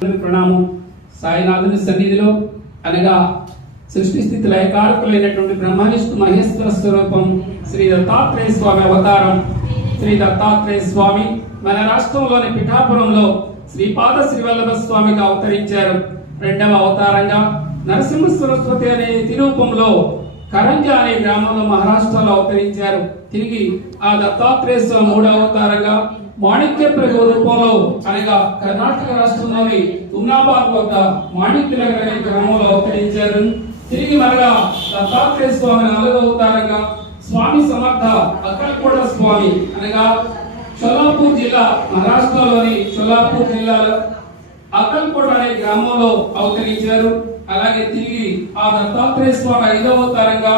ప్రణామం. సాయినాథుని సన్నిధిలో అనగా సృష్టి స్థితి లయకారకులైనటువంటి బ్రహ్మవిష్ణు మహేశ్వర స్వరూపం శ్రీ దత్తాత్రేయ స్వామి అవతారం. శ్రీ దత్తాత్రేయ స్వామి మన రాష్ట్రంలోని పిఠాపురంలో శ్రీపాద శ్రీవల్లభ స్వామిగా అవతరించారు. రెండవ అవతారంగా నరసింహ సరస్వతి అనే తిరూపంలో కరంజ అనే గ్రామంలో మహారాష్ట్రలో అవతరించారు. తిరిగి ఆ దత్తాత్రేయ స్వామి మూడవ అవతారంగా మాణిక్య ప్రభు రూపంలో అనగా కర్ణాటక రాష్ట్రంలోని ఉమ్నాబాద్ వద్ద మాణిక్యనగర్ అనే గ్రామంలో అవతరించారు. తిరిగి మరలా దత్తాత్రేయ స్వామి నాలుగవ అవతారంగా స్వామి సమర్థ అక్కల్కోట స్వామి అనగా షోలాపూర్ జిల్లా మహారాష్ట్రలోని షోలాపూర్ జిల్లాలో అక్కల్కోట అనే గ్రామంలో అవతరించారు. అలాగే తిరిగి ఆ దత్తాత్రేయ స్వామి ఐదవ అవతారంగా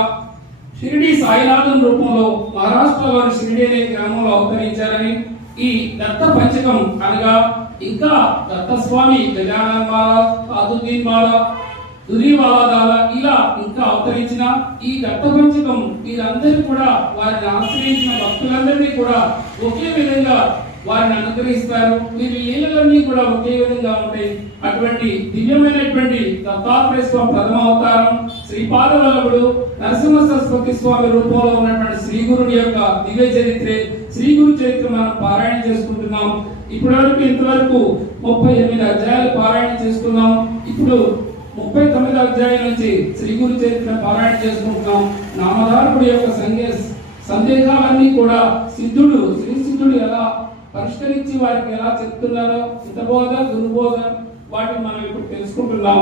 షిరిడి సాయినాథన్ రూపంలో మహారాష్ట్రలోని షిరిడి అనే గ్రామంలో అవతరించారని ఈ దత్త పంచకం అనగా ఇంకా దత్తస్వామి గజాననమాల, ఆదుద్దీన్ మాల, దురివాదాల ఇలా ఇంకా అవతరించిన ఈ దత్త పంచకం వీరందరూ కూడా వారిని ఆశ్రయించిన భక్తులందరినీ కూడా ఒకే విధంగా వారిని అనుగ్రహిస్తారు. వీరి లీలలన్నీ కూడా ఒకే విధంగా ఉంటాయి. అటువంటి దివ్యమైనటువంటి దత్తాత్రేయ స్వామి ప్రథమ అవతారం శ్రీపాద వల్లభుడు నరసింహ సరస్వతి స్వామి రూపంలో ఉన్నటువంటి శ్రీ గురుని యొక్క దివ్య చరిత్ర, శ్రీ గురు చరిత్ర మనం పారాయణ చేసుకుంటున్నాం. ఇప్పటి వరకు ఇంతవరకు 38 అధ్యాయాలు పారాయణ చేసుకున్నాం. ఇప్పుడు 39 అధ్యాయం నుంచి శ్రీ గురు చరిత్ర పారాయణ చేసుకుంటున్నాం. నామధారకుడి యొక్క సందేహాలన్నీ కూడా సిద్ధుడు శ్రీ సిద్ధుడు ఎలా పరిష్కరించి వారికి ఎలా చెప్తున్నారో హితబోధ గురుబోధ వాటిని మనం ఇప్పుడు తెలుసుకుంటున్నాం.